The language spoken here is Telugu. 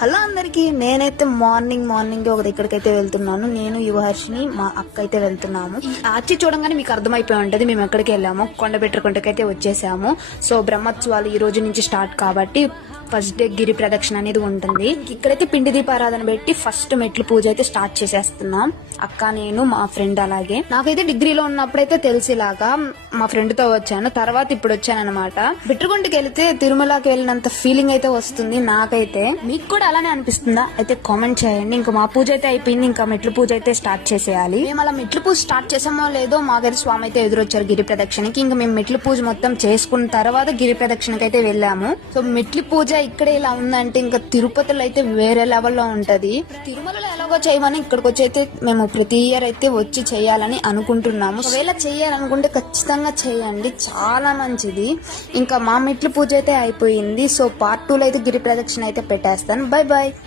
హలో అందరికి, నేనైతే మార్నింగ్ ఒక దగ్గరకైతే వెళ్తున్నాను. నేను యువహర్షిని మా అక్క అయితే వెళ్తున్నాము. ఆచి చూడంగానే మీకు అర్థమైపోయి ఉంటది మేము ఎక్కడికి వెళ్ళాము. కొండకైతే వచ్చేసాము. సో బ్రహ్మోత్సవాలు ఈ రోజు నుంచి స్టార్ట్ కాబట్టి ఫస్ట్ డే గిరి ప్రదక్షిణ అనేది ఉంటుంది. ఇక్కడైతే పిండి దీపారాధన పెట్టి ఫస్ట్ మెట్లు పూజ అయితే స్టార్ట్ చేసేస్తున్నాం. అక్క, నేను, మా ఫ్రెండ్. అలాగే నాకైతే డిగ్రీలో ఉన్నప్పుడైతే తెలిసేలాగా మా ఫ్రెండ్ తో వచ్చాను. తర్వాత ఇప్పుడు వచ్చాను అనమాట. బిట్రగుంటకి వెళ్తే తిరుమలకి వెళ్ళినంత ఫీలింగ్ అయితే వస్తుంది నాకైతే. మీకు కూడా అలానే అనిపిస్తుందా? అయితే కామెంట్ చేయండి. ఇంకా మా పూజ అయితే అయిపోయింది. ఇంకా మెట్లు పూజ అయితే స్టార్ట్ చేసేయాలి. మేము అలా మెట్లు పూజ స్టార్ట్ చేసామో లేదో మాకైతే స్వామి అయితే ఎదురొచ్చారు గిరి ప్రదక్షిణకి. ఇంకా మేము మెట్లు పూజ మొత్తం చేసుకున్న తర్వాత గిరి ప్రదక్షిణకి అయితే వెళ్ళాము. సో మెట్లు పూజ ఇక్కడ ఇలా ఉందంటే ఇంకా తిరుపతిలో అయితే వేరే లెవెల్లో ఉంటది. తిరుమలలో ఎలాగో చేయమని ఇక్కడికి వచ్చి అయితే మేము ప్రతి ఇయర్ అయితే వచ్చి చేయాలని అనుకుంటున్నాము. ఒకవేళ చేయాలనుకుంటే ఖచ్చితంగా చేయండి, చాలా మంచిది. ఇంకా మా మెట్లు పూజ అయితే అయిపోయింది. సో పార్ట్ 2 లో అయితే గిరి ప్రదక్షిణ అయితే పెట్టేస్తాను. Bye bye.